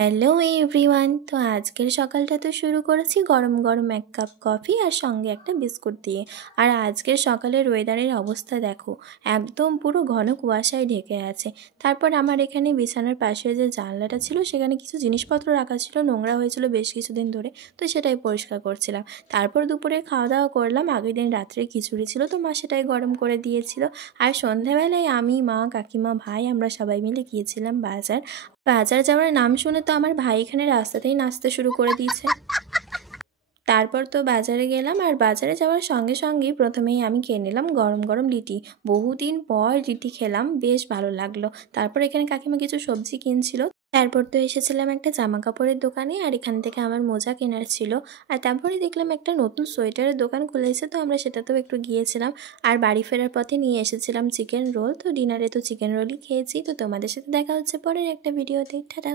Hello everyone. তো আজকের সকালটা তো শুরু করেছি গরম গরম এক কাপ কফি আর সঙ্গে একটা বিস্কুট দিয়ে। আর আজকের সকালের ওয়েদারের অবস্থা দেখো, একদম পুরো ঘন কুয়াশায় ঢেকে আছে। তারপর আমার এখানে বিছানার পাশে যে জানলাটা ছিল সেখানে কিছু জিনিসপত্র রাখা ছিল, নোংরা হয়েছিল বেশ কিছুদিন ধরে, তো সেটাই পরিষ্কার করছিলাম। তারপর দুপুরে খাওয়া দাওয়া করলাম, আগের দিন রাত্রে খিচুড়ি ছিল তো মা সেটাই গরম করে দিয়েছিল। আর সন্ধ্যাবেলায় আমি, মা, কাকিমা, ভাই আমরা সবাই মিলে গিয়েছিলাম বাজার। বাজার যাওয়ার নাম শুনে তো আমার ভাই এখানে রাস্তাতেই নাচতে শুরু করে দিয়েছে। তারপর তো বাজারে গেলাম, আর বাজারে যাওয়ার সঙ্গে সঙ্গেই প্রথমেই আমি খেয়ে নিলাম গরম গরম লিটি। বহুদিন পর লিটি খেলাম, বেশ ভালো লাগলো। তারপর এখানে কাকিমা কিছু সবজি কিনছিল। তারপর তো এসেছিলাম একটা জামা কাপড়ের দোকানে, আর এখান থেকে আমার মোজা কেনার ছিল। আর তারপরে দেখলাম একটা নতুন সোয়েটারের দোকান খুলেছে, তো আমরা সেটাতেও একটু গিয়েছিলাম। আর বাড়ি ফেরার পথে নিয়ে এসেছিলাম চিকেন রোল, তো ডিনারে তো চিকেন রোলই খেয়েছি। তো তোমাদের সাথে দেখা হচ্ছে পরের একটা ভিডিওতে। টাটা।